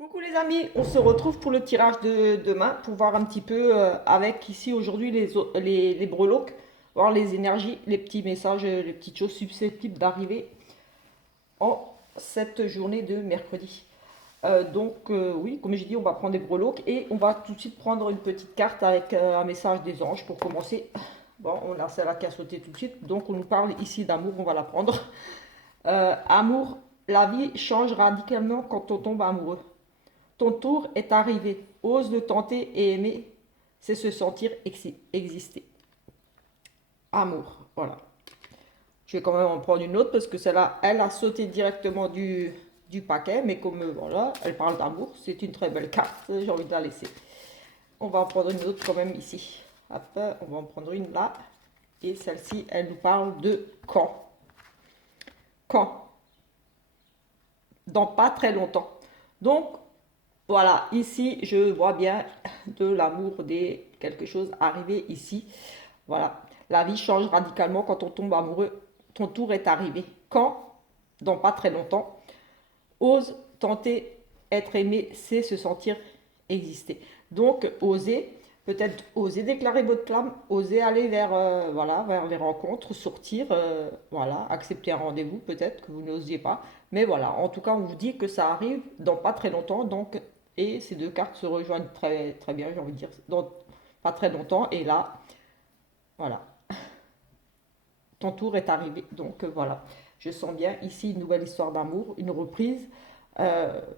Coucou les amis, on se retrouve pour le tirage de demain pour voir un petit peu avec ici aujourd'hui les breloques, voir les énergies, les petits messages, les petites choses susceptibles d'arriver en cette journée de mercredi. Oui, comme j'ai dit, on va prendre des breloques et on va tout de suite prendre une petite carte avec un message des anges pour commencer. Bon, on a celle-là qui a sauté tout de suite, donc on nous parle ici d'amour, on va la prendre. Amour, la vie change radicalement quand on tombe amoureux. Ton tour est arrivé. Ose le tenter et aimer, c'est se sentir exister. Amour, voilà. Je vais quand même en prendre une autre parce que celle-là, elle a sauté directement du paquet, mais comme voilà, elle parle d'amour, c'est une très belle carte, j'ai envie de la laisser. On va en prendre une autre quand même ici. Hop, on va en prendre une là. Et celle-ci, elle nous parle de quand. Quand. Dans pas très longtemps. Donc, voilà, ici, je vois bien de l'amour, des quelque chose arriver ici. Voilà, la vie change radicalement quand on tombe amoureux. Ton tour est arrivé. Quand? Dans pas très longtemps. Ose tenter être aimé, c'est se sentir exister. Donc, oser, peut-être oser déclarer votre flamme, oser aller vers, voilà, vers les rencontres, sortir, voilà, accepter un rendez-vous, peut-être que vous n'osiez pas. Mais voilà, en tout cas, on vous dit que ça arrive dans pas très longtemps. Donc, et ces deux cartes se rejoignent très, très bien, j'ai envie de dire, dans pas très longtemps. Et là, voilà, ton tour est arrivé. Donc, voilà, je sens bien ici une nouvelle histoire d'amour, une reprise.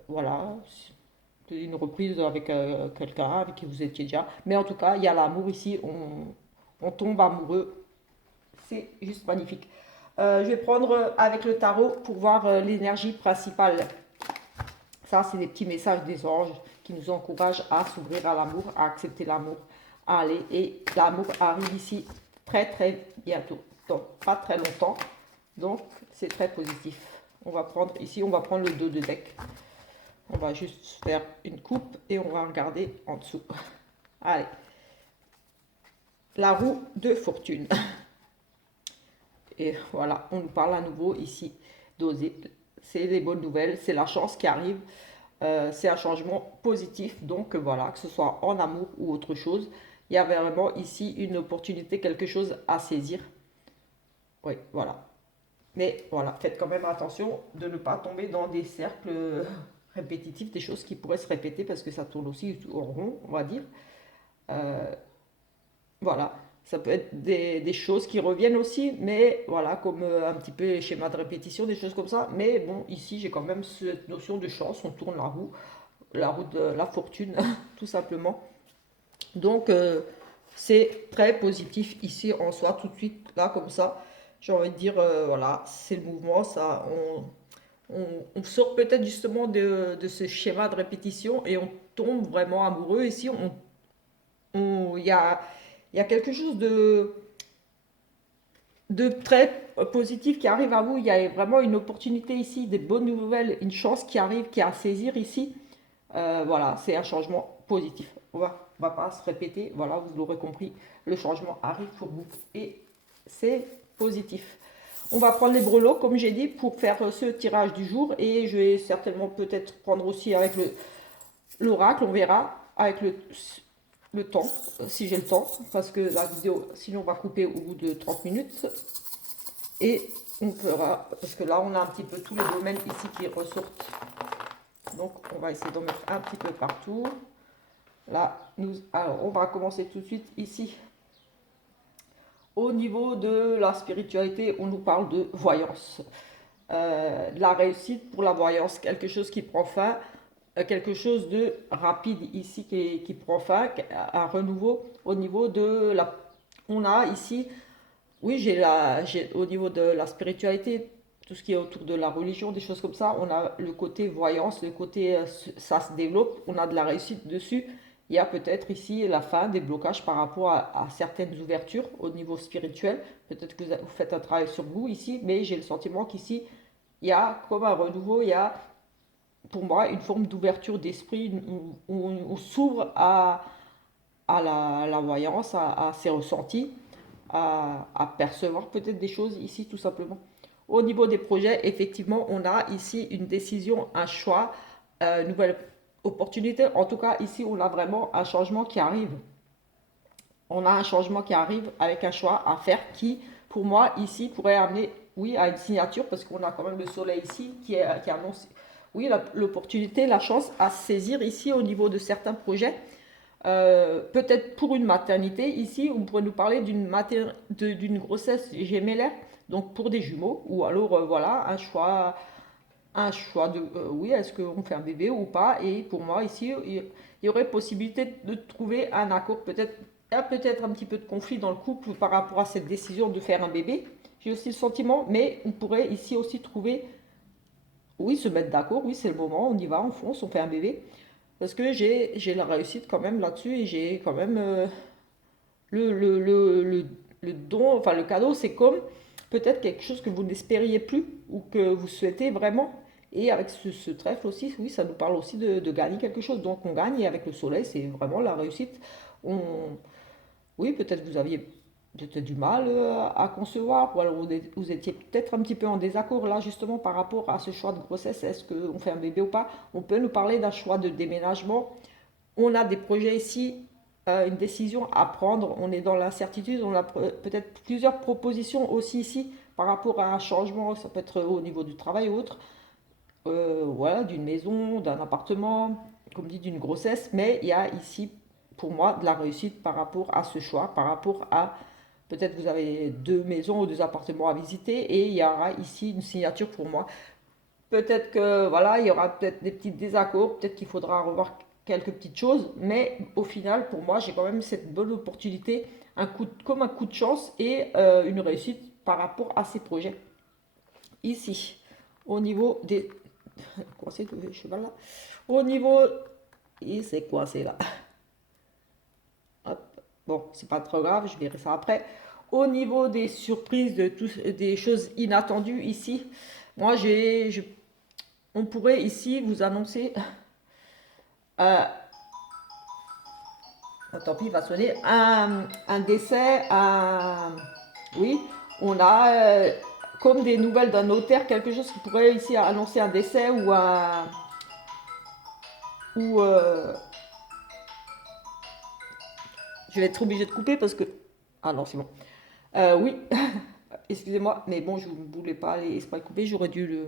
Voilà, une reprise avec quelqu'un avec qui vous étiez déjà. Mais en tout cas, il y a l'amour ici, on tombe amoureux. C'est juste magnifique. Je vais prendre avec le tarot pour voir l'énergie principale. Ça, c'est des petits messages des anges qui nous encouragent à s'ouvrir à l'amour, à accepter l'amour, à aller. Et l'amour arrive ici très très bientôt, donc pas très longtemps. Donc, c'est très positif. On va prendre ici, on va prendre le dos de deck. On va juste faire une coupe et on va regarder en dessous. Allez, la roue de fortune. Et voilà, on nous parle à nouveau ici d'oser. C'est les bonnes nouvelles, c'est la chance qui arrive. C'est un changement positif. Donc voilà, que ce soit en amour ou autre chose, il y a vraiment ici une opportunité, quelque chose à saisir. Oui, voilà. Mais voilà, faites quand même attention de ne pas tomber dans des cercles répétitifs, des choses qui pourraient se répéter parce que ça tourne aussi en rond, on va dire. Euh, voilà, ça peut être des choses qui reviennent aussi, mais voilà, comme un petit peu les schémas de répétition, des choses comme ça. Mais bon, ici, j'ai quand même cette notion de chance, on tourne la roue de la fortune, tout simplement. Donc, c'est très positif ici en soi, tout de suite, là, comme ça. J'ai envie de dire, voilà, c'est le mouvement, ça, on sort peut-être justement de ce schéma de répétition et on tombe vraiment amoureux. Ici, il y a quelque chose de très positif qui arrive à vous. Il y a vraiment une opportunité ici, des bonnes nouvelles, une chance qui arrive, qui est à saisir ici. Voilà, c'est un changement positif. On va pas se répéter. Voilà, vous l'aurez compris, le changement arrive pour vous et c'est positif. On va prendre les brelots, comme j'ai dit, pour faire ce tirage du jour et je vais certainement peut-être prendre aussi avec l'oracle, on verra, avec le temps, si j'ai le temps, parce que la vidéo, sinon, va couper au bout de 30 minutes. Et on fera, parce que là, on a un petit peu tous les domaines ici qui ressortent. Donc, on va essayer d'en mettre un petit peu partout. Là, alors, on va commencer tout de suite ici. Au niveau de la spiritualité, on nous parle de voyance. De la réussite pour la voyance, quelque chose qui prend fin, quelque chose de rapide ici qui prend fin, un renouveau au niveau de la... On a ici, oui, au niveau de la spiritualité, tout ce qui est autour de la religion, des choses comme ça, on a le côté voyance, le côté ça se développe, on a de la réussite dessus. Il y a peut-être ici la fin des blocages par rapport à certaines ouvertures au niveau spirituel. Peut-être que vous faites un travail sur vous ici, mais j'ai le sentiment qu'ici, il y a comme un renouveau, il y a pour moi une forme d'ouverture d'esprit où on s'ouvre à la voyance, à ses ressentis, à percevoir peut-être des choses ici tout simplement. Au niveau des projets, effectivement, on a ici une décision, un choix, nouvelle, opportunité. En tout cas, ici, on a vraiment un changement qui arrive. On a un changement qui arrive avec un choix à faire qui, pour moi, ici, pourrait amener, oui, à une signature, parce qu'on a quand même le soleil ici qui annonce, oui, l'opportunité, la chance à saisir ici au niveau de certains projets. Peut-être pour une maternité, ici, on pourrait nous parler d'une grossesse gémellaire, donc pour des jumeaux, ou alors, voilà, un choix de, oui, est-ce qu'on fait un bébé ou pas. Et pour moi, ici, il y aurait possibilité de trouver un accord. Peut-être, il y a peut-être un petit peu de conflit dans le couple par rapport à cette décision de faire un bébé. J'ai aussi le sentiment, mais on pourrait ici aussi trouver, oui, se mettre d'accord. Oui, c'est le moment, on y va, on fonce, on fait un bébé. Parce que j'ai la réussite quand même là-dessus et j'ai quand même le, le, le, le, le don, enfin le cadeau, c'est comme peut-être quelque chose que vous n'espériez plus ou que vous souhaitez vraiment. Et avec ce trèfle aussi, oui, ça nous parle aussi de gagner quelque chose. Donc on gagne et avec le soleil, c'est vraiment la réussite. On, oui, peut-être vous aviez peut-être du mal à concevoir, ou alors vous étiez peut-être un petit peu en désaccord là justement par rapport à ce choix de grossesse. Est-ce qu'on fait un bébé ou pas? On peut nous parler d'un choix de déménagement. On a des projets ici, une décision à prendre, on est dans l'incertitude, on a peut-être plusieurs propositions aussi ici par rapport à un changement, ça peut être au niveau du travail ou autre, voilà, d'une maison, d'un appartement, comme dit, d'une grossesse, mais il y a ici pour moi de la réussite par rapport à ce choix, par rapport à peut-être vous avez deux maisons ou deux appartements à visiter et il y aura ici une signature pour moi. Peut-être que voilà, il y aura peut-être des petits désaccords, peut-être qu'il faudra revoir quelques petites choses, mais au final, pour moi, j'ai quand même cette bonne opportunité, comme un coup de chance et une réussite par rapport à ces projets. Ici, au niveau des... Coincé le cheval là. Au niveau... Il s'est coincé là. Hop. Bon, c'est pas trop grave, je verrai ça après. Au niveau des surprises, des choses inattendues ici, moi on pourrait ici vous annoncer euh, tant pis, il va sonner. Un décès, oui, on a comme des nouvelles d'un notaire, quelque chose qui pourrait ici annoncer un décès ou je vais être obligée de couper parce que ah non c'est bon. Oui, excusez-moi, mais bon je ne voulais pas les esprits couper, j'aurais dû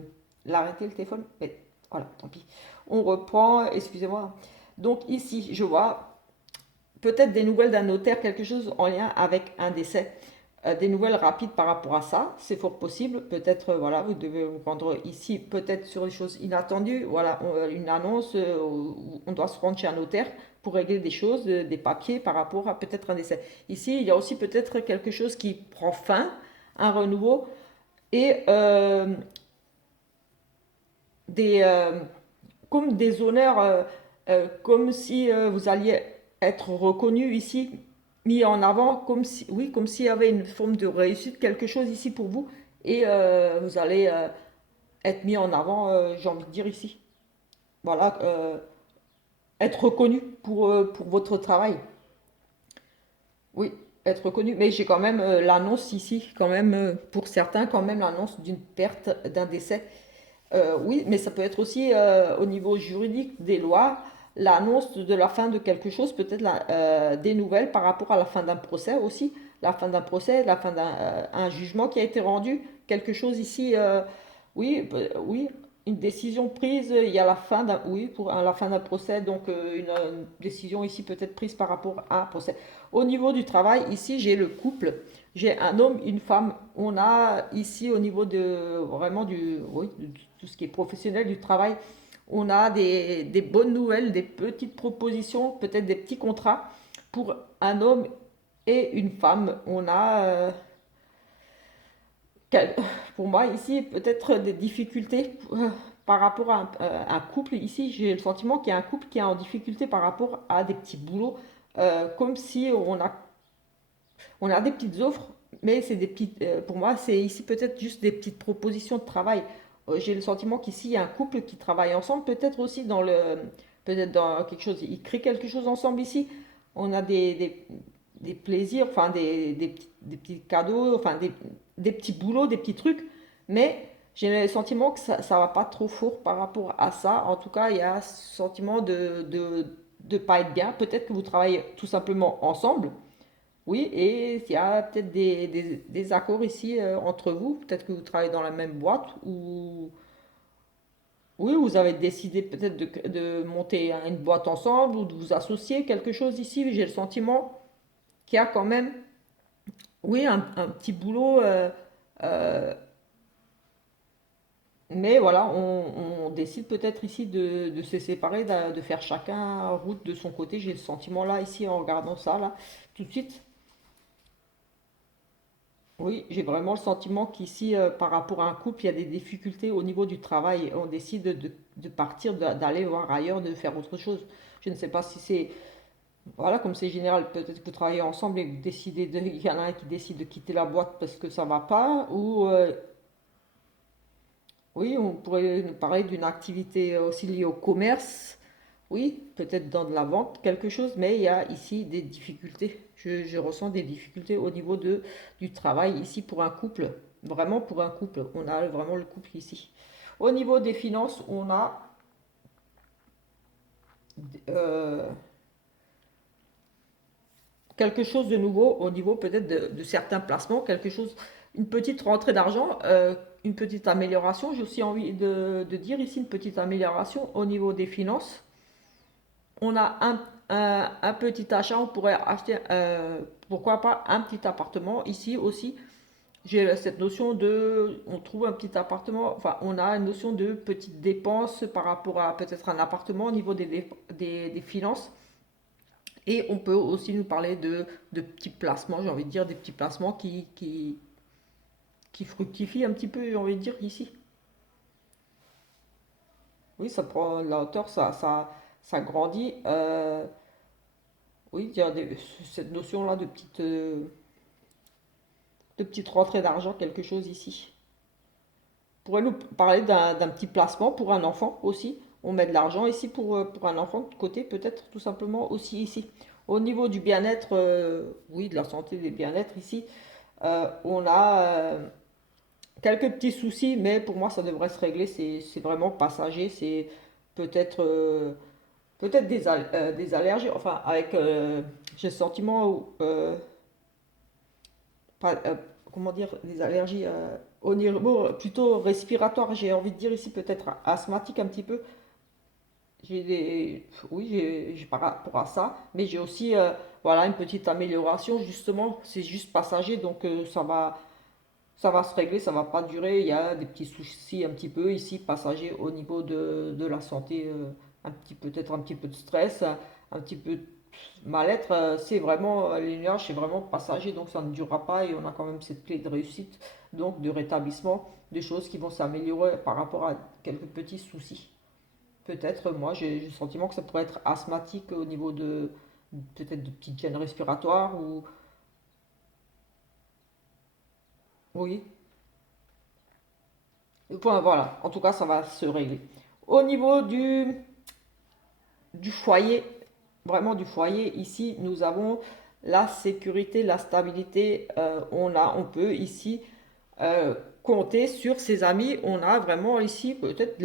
l'arrêter le téléphone, mais voilà, tant pis. On reprend, excusez-moi. Donc ici, je vois peut-être des nouvelles d'un notaire, quelque chose en lien avec un décès. Des nouvelles rapides par rapport à ça, c'est fort possible. Peut-être, voilà, vous devez vous rendre ici, peut-être sur des choses inattendues. Voilà, une annonce où on doit se rendre chez un notaire pour régler des choses, des papiers par rapport à peut-être un décès. Ici, il y a aussi peut-être quelque chose qui prend fin, un renouveau et des, comme des honneurs, comme si vous alliez être reconnu ici, mis en avant, comme si, oui, comme s'il y avait une forme de réussite, quelque chose ici pour vous, et vous allez être mis en avant, j'ai envie de dire ici. Voilà, être reconnu pour votre travail. Oui, être reconnu. Mais j'ai quand même l'annonce ici, quand même, pour certains, quand même l'annonce d'une perte, d'un décès. Oui, mais ça peut être aussi au niveau juridique des lois, l'annonce de la fin de quelque chose, peut-être des nouvelles par rapport à la fin d'un procès aussi, la fin d'un procès, la fin d'un jugement qui a été rendu, quelque chose ici, oui, oui, une décision prise, il y a la fin d'un, oui, pour la fin d'un procès, donc une décision ici peut-être prise par rapport à un procès. Au niveau du travail, ici j'ai le couple. J'ai un homme, une femme. On a ici au niveau de vraiment oui, de tout ce qui est professionnel du travail, on a des bonnes nouvelles, des petites propositions, peut-être des petits contrats pour un homme et une femme. On a, pour moi ici, peut-être des difficultés par rapport à un couple. Ici, j'ai le sentiment qu'il y a un couple qui est en difficulté par rapport à des petits boulots, comme si on a des petites offres, mais c'est des petites. Pour moi, c'est ici peut-être juste des petites propositions de travail. J'ai le sentiment qu'ici, il y a un couple qui travaille ensemble, peut-être aussi peut-être dans quelque chose. Ils créent quelque chose ensemble ici. On a des plaisirs, enfin des petits cadeaux, enfin des petits boulots, des petits trucs. Mais J'ai le sentiment que ça va pas trop fort par rapport à ça. En tout cas, il y a ce sentiment de pas être bien. Peut-être que vous travaillez tout simplement ensemble. Oui, et il y a peut-être des accords ici entre vous. Peut-être que vous travaillez dans la même boîte ou oui, vous avez décidé peut-être de monter une boîte ensemble ou de vous associer, quelque chose ici. J'ai le sentiment qu'il y a quand même, oui, un petit boulot. Euh, mais voilà, on décide peut-être ici de se séparer, de faire chacun route de son côté. J'ai le sentiment là, ici, en regardant ça, là, tout de suite. Oui, j'ai vraiment le sentiment qu'ici, par rapport à un couple, il y a des difficultés au niveau du travail. On décide de partir, d'aller voir ailleurs, de faire autre chose. Je ne sais pas si c'est, voilà, comme c'est général, peut-être que vous travaillez ensemble et que vous décidez il y en a un qui décide de quitter la boîte parce que ça va pas, ou oui, on pourrait nous parler d'une activité aussi liée au commerce. Oui, peut-être dans de la vente, quelque chose, mais il y a ici des difficultés. Je ressens des difficultés au niveau du travail ici pour un couple. Vraiment pour un couple. On a vraiment le couple ici. Au niveau des finances, on a euh, quelque chose de nouveau au niveau peut-être de certains placements, quelque chose, une petite rentrée d'argent, une petite amélioration. J'ai aussi envie de dire ici une petite amélioration au niveau des finances. On a un petit achat, on pourrait acheter, pourquoi pas, un petit appartement. Ici aussi, j'ai cette notion on trouve un petit appartement, enfin, on a une notion de petites dépenses par rapport à peut-être un appartement au niveau des finances. Et on peut aussi nous parler de petits placements, j'ai envie de dire, des petits placements qui fructifient un petit peu, j'ai envie de dire, ici. Oui, ça prend de la hauteur, ça grandit. Oui, il y a cette notion-là de petite rentrée d'argent, quelque chose ici. On pourrait nous parler d'un petit placement pour un enfant aussi. On met de l'argent ici pour un enfant de côté, peut-être tout simplement aussi ici. Au niveau du bien-être, oui, de la santé, des bien-être ici, on a quelques petits soucis, mais pour moi, ça devrait se régler. C'est vraiment passager. C'est peut-être peut-être des allergies. Enfin, avec, j'ai le sentiment pas, comment dire, des allergies au niveau plutôt respiratoire, j'ai envie de dire ici peut-être asthmatique un petit peu. Oui, j'ai par rapport à ça, mais j'ai aussi voilà une petite amélioration justement. C'est juste passager, donc ça va se régler, ça va pas durer. Il y a des petits soucis un petit peu ici passagers au niveau de la santé, peut-être un petit peu de stress, un petit peu mal-être, c'est vraiment, les nuages, c'est vraiment passager, donc ça ne durera pas et on a quand même cette clé de réussite, donc de rétablissement, des choses qui vont s'améliorer par rapport à quelques petits soucis. Peut-être, moi, j'ai le sentiment que ça pourrait être asthmatique au niveau peut-être de petites gènes respiratoires ou, oui. Enfin, voilà, en tout cas, ça va se régler. Au niveau du foyer, vraiment du foyer, ici, nous avons la sécurité, la stabilité. On peut ici compter sur ses amis. On a vraiment ici peut-être,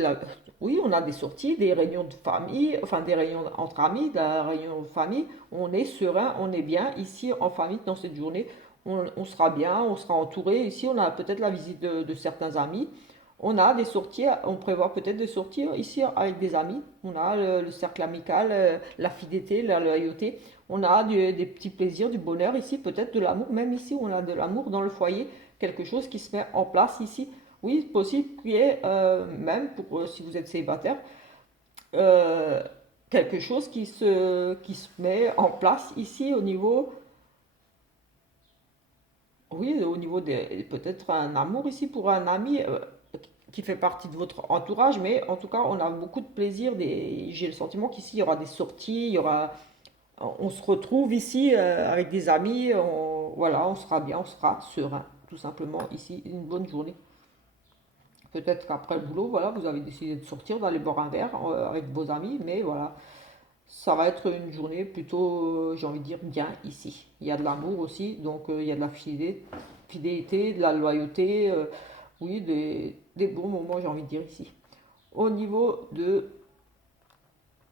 oui, on a des sorties, des réunions de famille, enfin des réunions entre amis, de la réunion de famille. On est serein, on est bien ici en famille dans cette journée. On sera bien, on sera entouré. Ici, on a peut-être la visite de certains amis. On a des sorties, on prévoit peut-être des sorties ici avec des amis. On a le cercle amical, la fidélité, la loyauté. On a des petits plaisirs, du bonheur ici, peut-être de l'amour. Même ici, on a de l'amour dans le foyer, quelque chose qui se met en place ici. Oui, possible qu'il y ait, même pour, si vous êtes célibataire, euh, quelque chose qui se met en place ici au niveau, oui, au niveau des, peut-être un amour ici pour un ami. Qui fait partie de votre entourage, mais en tout cas, on a beaucoup de plaisir. J'ai le sentiment qu'ici, il y aura des sorties, on se retrouve ici avec des amis, voilà, on sera bien, on sera serein, tout simplement ici, une bonne journée. Peut-être qu'après le boulot, voilà, vous avez décidé de sortir, d'aller boire un verre avec vos amis, mais voilà, ça va être une journée plutôt, j'ai envie de dire, bien ici. Il y a de l'amour aussi, donc il y a de la fidélité, de la loyauté. oui, des bons moments, j'ai envie de dire ici. Au niveau de,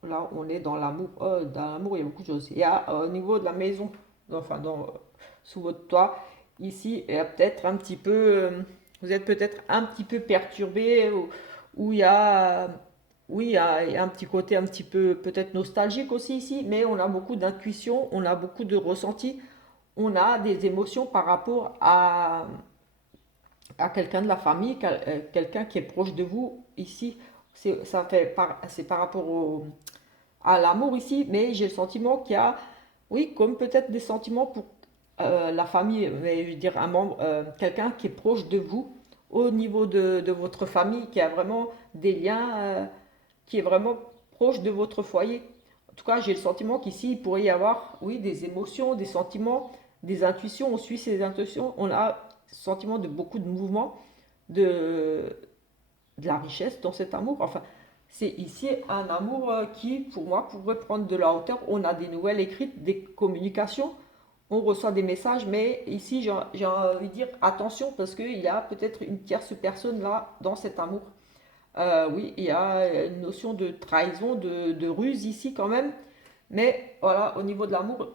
là, on est dans l'amour, il y a beaucoup de choses. Il y a au niveau de la maison, enfin, sous votre toit, ici, il y a peut-être un petit peu, vous êtes peut-être un petit peu perturbé, où il y a, oui, il y a un petit côté un petit peu peut-être nostalgique aussi ici, mais on a beaucoup d'intuition, on a beaucoup de ressenti, on a des émotions par rapport à quelqu'un de la famille, quelqu'un qui est proche de vous ici. C'est par rapport à l'amour ici, mais j'ai le sentiment qu'il y a, oui, comme peut-être des sentiments pour la famille, mais je veux dire un membre, quelqu'un qui est proche de vous au niveau de votre famille, qui a vraiment des liens, qui est vraiment proche de votre foyer. En tout cas, j'ai le sentiment qu'ici, il pourrait y avoir, oui, des émotions, des sentiments, des intuitions. On suit ces intuitions. On a le sentiment de beaucoup de mouvements, de, de la richesse dans cet amour. Enfin, c'est ici un amour qui, pour moi, pourrait prendre de la hauteur. On a des nouvelles écrites, des communications, on reçoit des messages, mais ici, j'ai envie de dire attention parce qu'il y a peut-être une tierce personne là dans cet amour. Oui, il y a une notion de trahison, de ruse ici quand même. Mais voilà, au niveau de l'amour,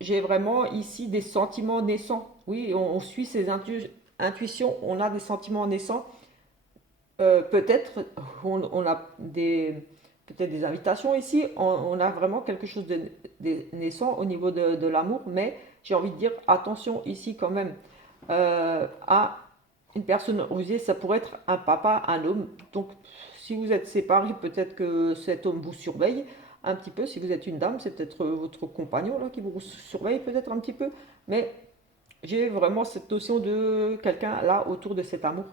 j'ai vraiment ici des sentiments naissants. Oui, on suit ses intuitions, on a des sentiments naissants. Peut-être on a peut-être des invitations ici, on a vraiment quelque chose de naissant au niveau de l'amour, mais j'ai envie de dire attention ici quand même à une personne rusée, ça pourrait être un papa, un homme. Donc si vous êtes séparés, peut-être que cet homme vous surveille un petit peu. Si vous êtes une dame, c'est peut-être votre compagnon là qui vous surveille peut-être un petit peu. Mais j'ai vraiment cette notion de quelqu'un là autour de cet amour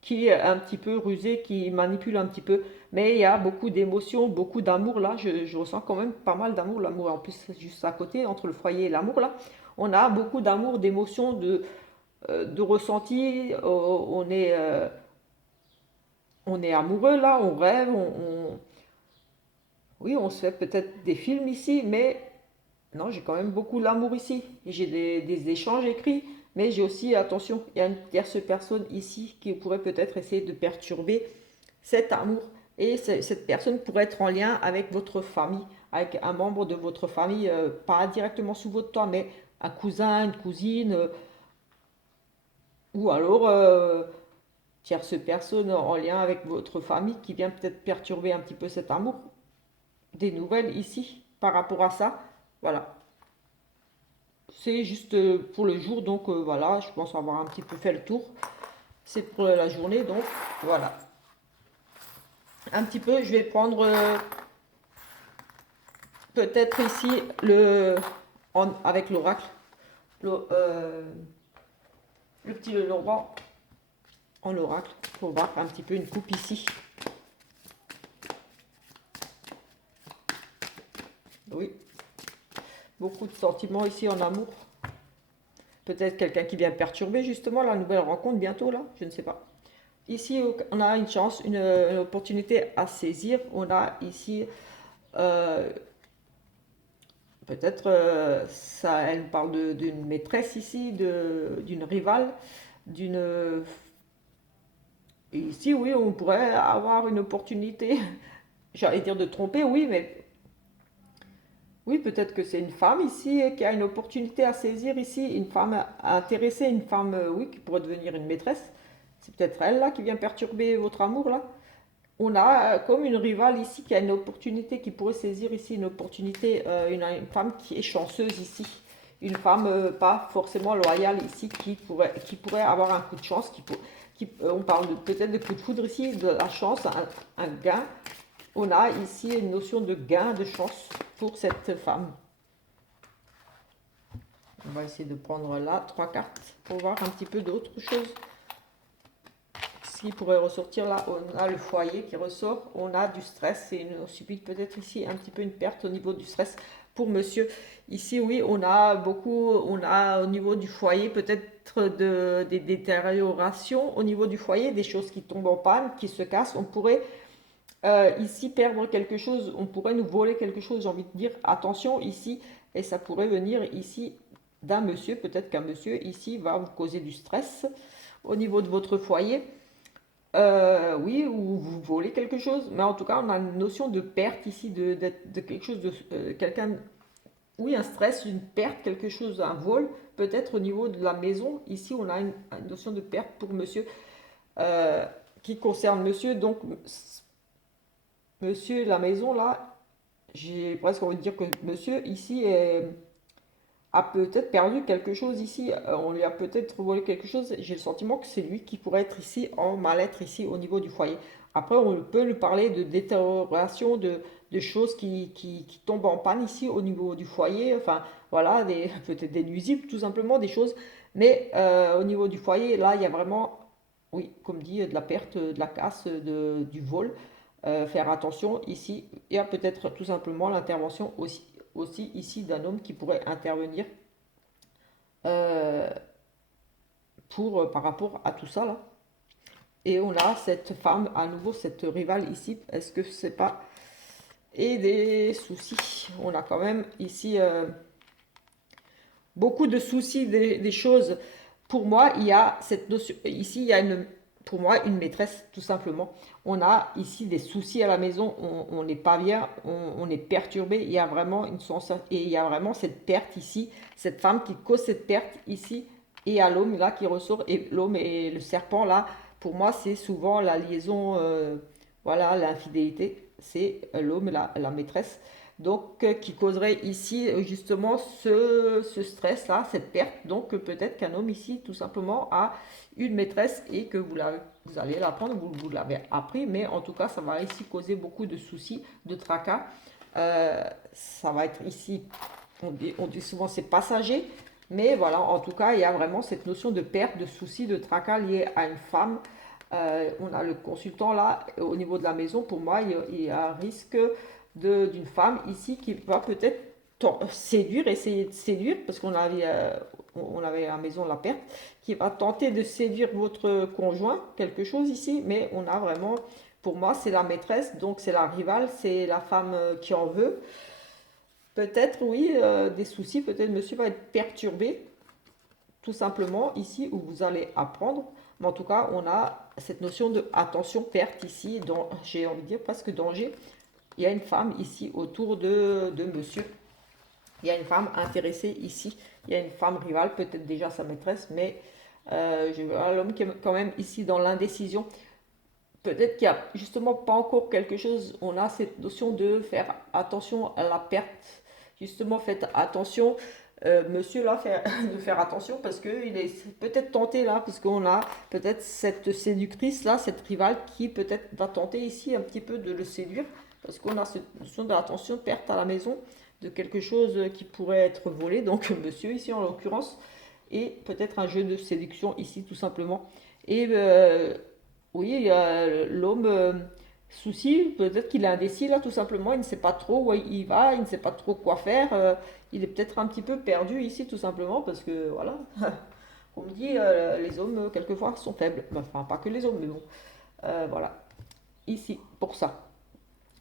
qui est un petit peu rusé, qui manipule un petit peu. Mais il y a beaucoup d'émotions, beaucoup d'amour là. Je ressens quand même pas mal d'amour. L'amour en plus juste à côté, entre le foyer et l'amour là. On a beaucoup d'amour, d'émotions, de ressenti. On est amoureux là, on rêve, oui, on se fait peut-être des films ici, mais non, j'ai quand même beaucoup l'amour ici. Et j'ai des échanges écrits, mais j'ai aussi, attention, il y a une tierce personne ici qui pourrait peut-être essayer de perturber cet amour. Et cette personne pourrait être en lien avec votre famille, avec un membre de votre famille, pas directement sous votre toit, mais un cousin, une cousine, ou alors tierce personne en lien avec votre famille qui vient peut-être perturber un petit peu cet amour. Des nouvelles ici par rapport à ça. Voilà. C'est juste pour le jour, donc voilà, je pense avoir un petit peu fait le tour. C'est pour la journée, donc voilà. Un petit peu, je vais prendre peut-être ici avec l'oracle, le, euh, le petit Lenormand en oracle, pour voir un petit peu une coupe ici. Oui, beaucoup de sentiments ici en amour. Peut-être quelqu'un qui vient perturber justement la nouvelle rencontre bientôt là, je ne sais pas. Ici, on a une chance, une opportunité à saisir. On a ici, euh, peut-être, ça, elle parle d'une maîtresse ici, d'une rivale, d'une. Ici, oui, on pourrait avoir une opportunité, j'allais dire de tromper, oui, mais oui, peut-être que c'est une femme ici qui a une opportunité à saisir ici, une femme intéressée, une femme, oui, qui pourrait devenir une maîtresse. C'est peut-être elle là qui vient perturber votre amour là. On a comme une rivale ici qui a une opportunité, qui pourrait saisir ici une opportunité, une femme qui est chanceuse ici. Une femme pas forcément loyale ici qui pourrait avoir un coup de chance. On parle peut-être de coup de foudre ici, de la chance, un gain. On a ici une notion de gain, de chance pour cette femme. On va essayer de prendre là 3 cartes pour voir un petit peu d'autres choses. Ce qui pourrait ressortir là, on a le foyer qui ressort, on a du stress et on subit peut-être ici un petit peu une perte au niveau du stress pour monsieur. Ici, oui, on a au niveau du foyer peut-être des détériorations au niveau du foyer, des choses qui tombent en panne, qui se cassent. On pourrait ici perdre quelque chose, on pourrait nous voler quelque chose, j'ai envie de dire attention ici, et ça pourrait venir ici d'un monsieur, peut-être qu'un monsieur ici va vous causer du stress au niveau de votre foyer. Oui, ou vous volez quelque chose, mais en tout cas, on a une notion de perte ici, de quelque chose, de quelqu'un, oui, un stress, une perte, quelque chose, un vol, peut-être au niveau de la maison. Ici, on a une notion de perte pour monsieur, euh, qui concerne monsieur. Donc, monsieur, la maison, là, j'ai presque envie de dire que monsieur, ici, a peut-être perdu quelque chose ici. On lui a peut-être volé quelque chose. J'ai le sentiment que c'est lui qui pourrait être ici en mal-être, ici, au niveau du foyer. Après, on peut lui parler de détérioration, de choses qui tombent en panne ici au niveau du foyer. Enfin, voilà, peut-être des nuisibles, tout simplement, des choses. Mais au niveau du foyer, là, il y a vraiment, oui, comme dit, de la perte, de la casse, du vol. Faire attention ici. Il y a peut-être tout simplement l'intervention aussi ici d'un homme qui pourrait intervenir euh, par rapport à tout ça là. Et on a cette femme, à nouveau cette rivale ici. Est-ce que c'est pas... Et des soucis. On a quand même ici beaucoup de soucis, des choses. Pour moi, il y a cette notion. Ici, il y a pour moi une maîtresse, tout simplement. On a ici des soucis à la maison, on n'est pas bien, on est perturbé. Il y a vraiment une sensation, et il y a vraiment cette perte ici, cette femme qui cause cette perte ici, et à l'homme là qui ressort. Et l'homme et le serpent là, pour moi, c'est souvent la liaison, voilà, l'infidélité. C'est l'homme, la maîtresse donc qui causerait ici justement ce stress-là, cette perte. Donc peut-être qu'un homme ici tout simplement a une maîtresse et que vous allez l'apprendre, vous l'avez appris, mais en tout cas ça va ici causer beaucoup de soucis, de tracas. Ça va être ici, on dit souvent c'est passager, mais voilà, en tout cas il y a vraiment cette notion de perte, de soucis, de tracas liés à une femme. On a le consultant là au niveau de la maison. Pour moi, il y a un risque d'une femme ici qui va peut-être séduire, essayer de séduire, parce on avait à la maison la perte, qui va tenter de séduire votre conjoint, quelque chose ici, mais on a vraiment, pour moi, c'est la maîtresse, donc c'est la rivale, c'est la femme qui en veut. Peut-être, oui, des soucis, peut-être monsieur va être perturbé, tout simplement, ici, où vous allez apprendre. Mais en tout cas, on a cette notion de attention, perte ici, j'ai envie de dire presque danger. Il y a une femme ici autour de monsieur. Il y a une femme intéressée ici. Il y a une femme rivale, peut-être déjà sa maîtresse, mais je vois l'homme qui est quand même ici dans l'indécision. Peut-être qu'il n'y a justement pas encore quelque chose. On a cette notion de faire attention à la perte. Justement, faites attention, monsieur là, de faire attention parce qu'il est peut-être tenté là, parce qu'on a peut-être cette séductrice là, cette rivale qui peut-être va tenter ici un petit peu de le séduire parce qu'on a cette notion d'attention, perte à la maison de quelque chose qui pourrait être volé, donc monsieur ici en l'occurrence, et peut-être un jeu de séduction ici tout simplement. Et oui, l'homme souci, peut-être qu'il est indécis là tout simplement, il ne sait pas trop où il va, il ne sait pas trop quoi faire, il est peut-être un petit peu perdu ici tout simplement parce que voilà, on me dit les hommes quelquefois sont faibles, enfin pas que les hommes mais bon, voilà, ici pour ça.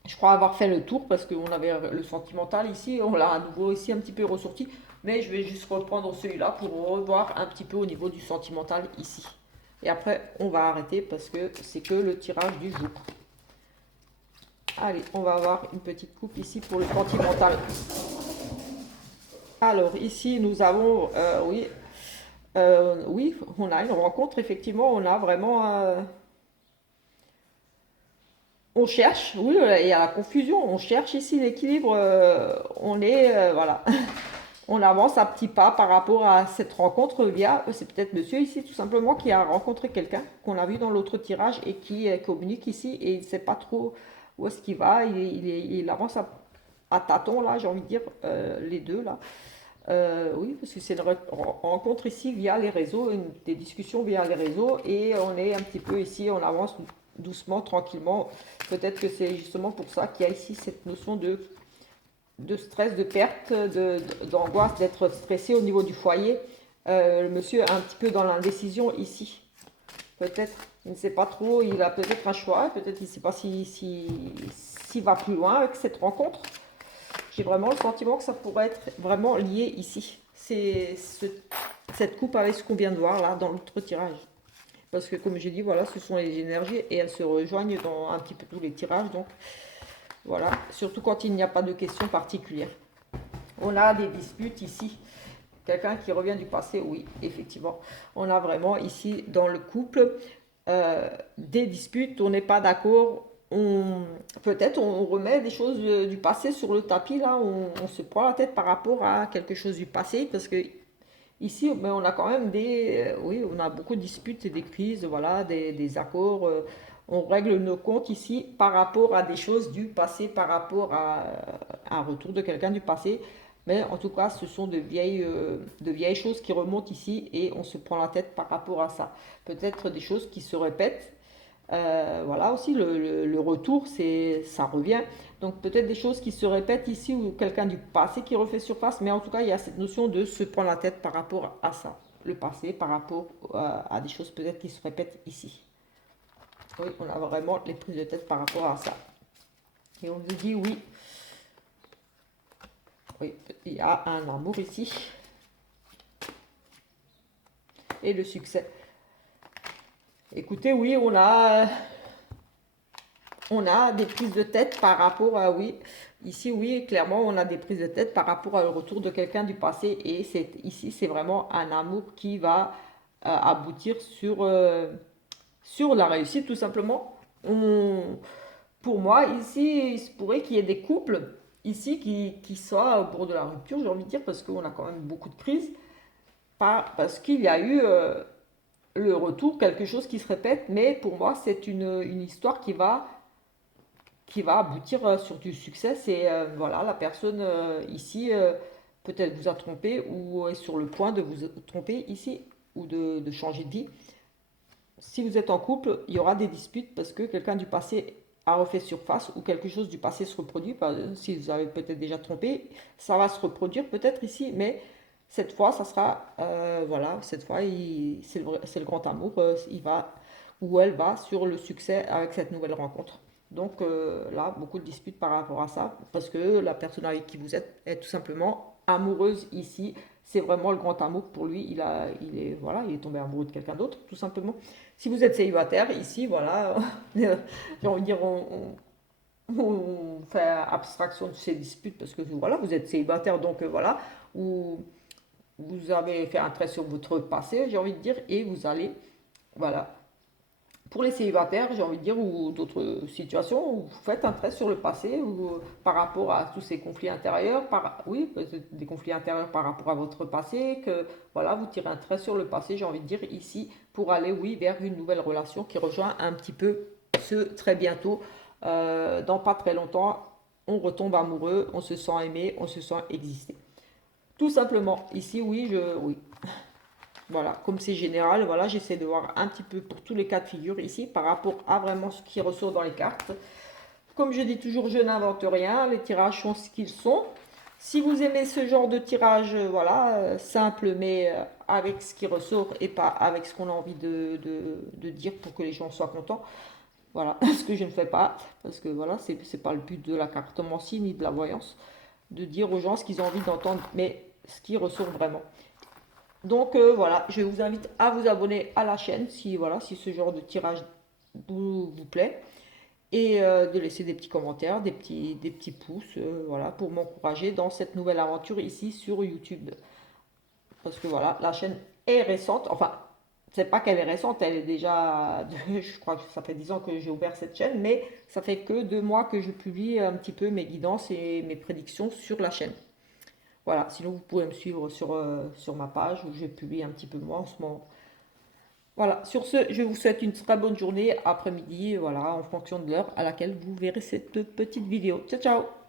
Je crois avoir fait le tour parce qu'on avait le sentimental ici, on l'a à nouveau ici un petit peu ressorti, mais je vais juste reprendre celui-là pour revoir un petit peu au niveau du sentimental ici. Et après, on va arrêter parce que c'est que le tirage du jour. Allez, on va avoir une petite coupe ici pour le sentimental. Alors, ici, nous avons, oui, oui, on a une rencontre, effectivement, on a vraiment... on cherche, oui, il y a la confusion, on cherche ici l'équilibre, on est, voilà, on avance à petits pas par rapport à cette rencontre via, c'est peut-être monsieur ici tout simplement qui a rencontré quelqu'un qu'on a vu dans l'autre tirage et qui communique ici et il ne sait pas trop où est-ce qu'il va, il avance à tâtons là, j'ai envie de dire, les deux là. Oui, parce que c'est une rencontre ici via les réseaux, des discussions via les réseaux et on est un petit peu ici, on avance doucement, tranquillement. Peut-être que c'est justement pour ça qu'il y a ici cette notion de stress, de perte, d'angoisse, d'être stressé au niveau du foyer. Le monsieur est un petit peu dans l'indécision ici. Peut-être, il ne sait pas trop, il a peut-être un choix, peut-être il ne sait pas s'il va plus loin avec cette rencontre. J'ai vraiment le sentiment que ça pourrait être vraiment lié ici. C'est cette coupe avec ce qu'on vient de voir là dans l'autre tirage. parce que comme j'ai dit, voilà, ce sont les énergies et elles se rejoignent dans un petit peu tous les tirages, donc voilà, surtout quand il n'y a pas de questions particulières. On a des disputes ici. Quelqu'un qui revient du passé, oui, effectivement. On a vraiment ici dans le couple des disputes, on n'est pas d'accord. Peut-être on remet des choses du passé sur le tapis, là, on se prend la tête par rapport à quelque chose du passé, parce que ici, mais on a quand même oui, on a beaucoup de disputes et des crises, voilà, des accords. On règle nos comptes ici par rapport à des choses du passé, par rapport à un retour de quelqu'un du passé. Mais en tout cas, ce sont de vieilles choses qui remontent ici et on se prend la tête par rapport à ça. Peut-être des choses qui se répètent. Voilà aussi, le retour, ça revient. Donc peut-être des choses qui se répètent ici ou quelqu'un du passé qui refait surface, mais en tout cas, il y a cette notion de se prendre la tête par rapport à ça. Le passé par rapport à des choses peut-être qui se répètent ici. Oui, on a vraiment les prises de tête par rapport à ça. Et on nous dit oui. Oui, il y a un amour ici. Et le succès. Écoutez, oui, on a des prises de tête par rapport à, oui, ici, oui, clairement, on a des prises de tête par rapport au retour de quelqu'un du passé. Et ici, c'est vraiment un amour qui va aboutir sur la réussite, tout simplement. Pour moi, ici, il se pourrait qu'il y ait des couples ici qui soient au bord de la rupture, j'ai envie de dire, parce qu'on a quand même beaucoup de crises. Parce qu'il y a eu le retour, quelque chose qui se répète, mais pour moi, c'est une histoire qui va aboutir sur du succès. C'est voilà, la personne ici peut-être vous a trompé ou est sur le point de vous tromper ici ou de changer de vie. Si vous êtes en couple, il y aura des disputes parce que quelqu'un du passé a refait surface ou quelque chose du passé se reproduit. Si vous avez peut-être déjà trompé, ça va se reproduire peut-être ici, mais cette fois, ça sera, voilà, cette fois, c'est le grand amour, il va, ou elle va sur le succès avec cette nouvelle rencontre. Donc là, beaucoup de disputes par rapport à ça, parce que la personne avec qui vous êtes est tout simplement amoureuse ici. C'est vraiment le grand amour pour lui. Voilà, il est tombé amoureux de quelqu'un d'autre, tout simplement. Si vous êtes célibataire, ici, voilà, j'ai envie de dire, on fait abstraction de ces disputes parce que voilà, vous êtes célibataire, donc voilà, vous avez fait un trait sur votre passé, j'ai envie de dire, et vous allez, voilà. Pour les célibataires, j'ai envie de dire, ou d'autres situations, vous faites un trait sur le passé par rapport à tous ces conflits intérieurs, oui, des conflits intérieurs par rapport à votre passé, que voilà, vous tirez un trait sur le passé, j'ai envie de dire, ici, pour aller, oui, vers une nouvelle relation qui rejoint un petit peu ce très bientôt, dans pas très longtemps, on retombe amoureux, on se sent aimé, on se sent exister. Tout simplement, ici, oui. Voilà, comme c'est général, voilà, j'essaie de voir un petit peu pour tous les cas de figure ici par rapport à vraiment ce qui ressort dans les cartes. Comme je dis toujours, je n'invente rien, les tirages sont ce qu'ils sont. Si vous aimez ce genre de tirage, voilà, simple, mais avec ce qui ressort et pas avec ce qu'on a envie de dire pour que les gens soient contents, voilà, ce que je ne fais pas, parce que voilà, c'est pas le but de la cartomancie ni de la voyance, de dire aux gens ce qu'ils ont envie d'entendre, mais ce qui ressort vraiment. Donc voilà, je vous invite à vous abonner à la chaîne si, voilà, si ce genre de tirage vous plaît. Et de laisser des petits commentaires, des petits pouces, voilà, pour m'encourager dans cette nouvelle aventure ici sur YouTube. Parce que voilà, la chaîne est récente, enfin, c'est pas qu'elle est récente, elle est déjà, je crois que ça fait 10 ans que j'ai ouvert cette chaîne, mais ça fait que 2 mois que je publie un petit peu mes guidances et mes prédictions sur la chaîne. Voilà, sinon vous pouvez me suivre sur ma page où je publie un petit peu moins en ce moment. Voilà, sur ce, je vous souhaite une très bonne journée, après-midi, voilà, en fonction de l'heure à laquelle vous verrez cette petite vidéo. Ciao, ciao!